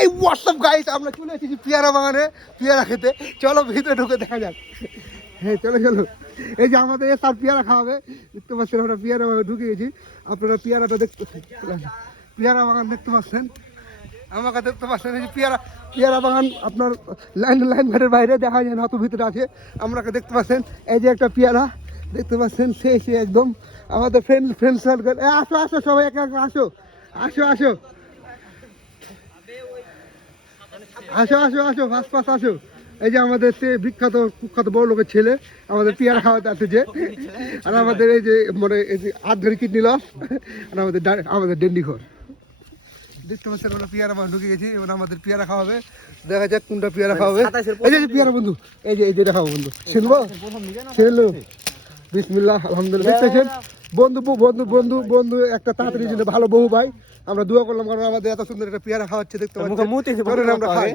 এই WhatsApp guys, আমরা চলে এসেছি পেয়ারা বাগানে পেয়ারা খেতে। চলো ভিতরে ঢুকে দেখা যাক। হ্যাঁ চলো চলো। এই যে আমাদের এসআর পেয়ারা খাওয়াবে, দেখতে পাচ্ছেন আমরা পেয়ারা বাগানে ঢুকে গেছি। আপনারা পেয়ারাটা দেখতে, পেয়ারা বাগান দেখতে পাচ্ছেন, আমাকে দেখতে পাচ্ছেন। এই যে পেয়ারা বাগান আপনার লাইন ঘাটের বাইরে দেখা যায় না, অত ভিতরে আছে। আমাকে দেখতে পাচ্ছেন, এই যে একটা পেয়ারা দেখতে পাচ্ছেন, সে একদম আমাদের ফ্রেন্ড সার্কেল। আসো আসো সবাই, একা একা আসো আসো আসো আসো আসো আসো ফাঁস আসো। এই যে আমাদের সে বিখ্যাত কুখ্যাত বড় লোকের ছেলে আমাদের পেয়ারা খাওয়াতে আসছে। আর আমাদের এই যে মানে এই যে আধঘারি কিডনি লস, আর আমাদের ডেন্ডিঘর দেখতে পাচ্ছেন। আমরা পেয়ারা ঢুকে গেছি, এবার আমাদের পেয়ারা খাওয়াবে। দেখা যাক কোনটা পেয়ারা খাওয়াবে। এই যে পেয়ারা বন্ধু, এই যে দেখাবো বন্ধু, শুনবো শুনলো। বিসমিল্লাহ, আলহামদুলিল্লাহ। দেখতেছেন বন্ধু বন্ধু বন্ধু বন্ধু একটা তাড়াতাড়ি জন্য ভালো বহু ভাই। আমরা দোয়া করলাম, কারণ আমাদের এত সুন্দর একটা পেয়ারা খাওয়াচ্ছে। দেখতে পাচ্ছেন, আমরা খাই।